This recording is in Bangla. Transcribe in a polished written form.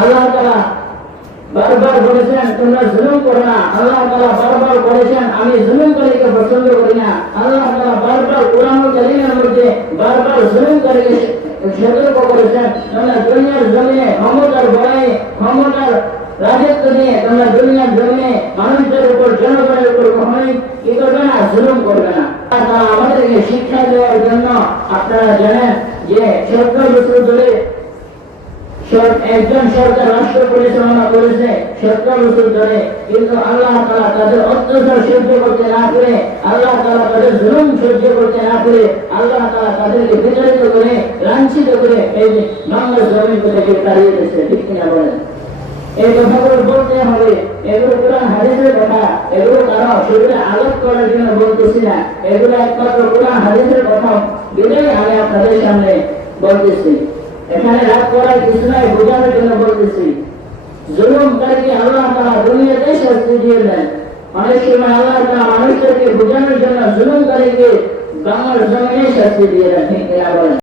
আল্লাহ তাআলা বারবার বলেছেন তোমরা জুলুম করো না। আল্লাহ তাআলা বারবার বলেছেন আমি জুলুমকারীকে পছন্দ করি না। আল্লাহ তাআলা বারবার কোরআনুল কারীমের মধ্যে বারবার জুলুমকারীকে সতর্ক করেছেন তোমরা দুনিয়ার জমিনে ক্ষমতার বড়াই ক্ষমতার রাজত্ব নিয়ে তোমরা দুনিয়ার জমিনে মানুষদের উপর জনগণের উপর কখনোই কি করবে না, জুলুম করবে না। তারা আমাদেরকে শিক্ষা দেওয়ার জন্য আপনারা জানেন যে 17 বছর ধরে একজন সরকার রাষ্ট্র পরিচালনা করেছে 17 বছর ধরে, কিন্তু আল্লাহ তাআলা তাদের অত্যাচার সহ্য করতে না করে, আল্লাহ তাআলা তাদের জুলুম সহ্য করতে না করে, আল্লাহ তাআলা তাদেরকে বিতাড়িত করে লাঞ্ছিত করে এই যে বাংলার জমিন থেকে তাড়িয়ে দিয়েছে। ঠিক কিনা বলেন? এই কথাগুলো বলতে হবে। এগুলো কোরআন হাদিসের কথা, এগুলো কারো শরীরে আঘাত করার জন্য বলতেছি না, এগুলো একমাত্র কোরআন হাদিসের কথা বিদায় আমি আপনাদের সামনে বলতেছি। এখানে রাগ করার কিছু নাই, বোঝানোর জন্য বলতেছি। জুলুমকারীকে আল্লাহ তাআলা দুনিয়াতে শাস্তি দিয়ে দেন। অনেক সময় আল্লাহ তাআলা মানুষদেরকে বোঝানোর জন্য জুলুমকারীকে বাংলার জমিনে শাস্তি দিয়ে দেন। ঠিক কিনা বলেন?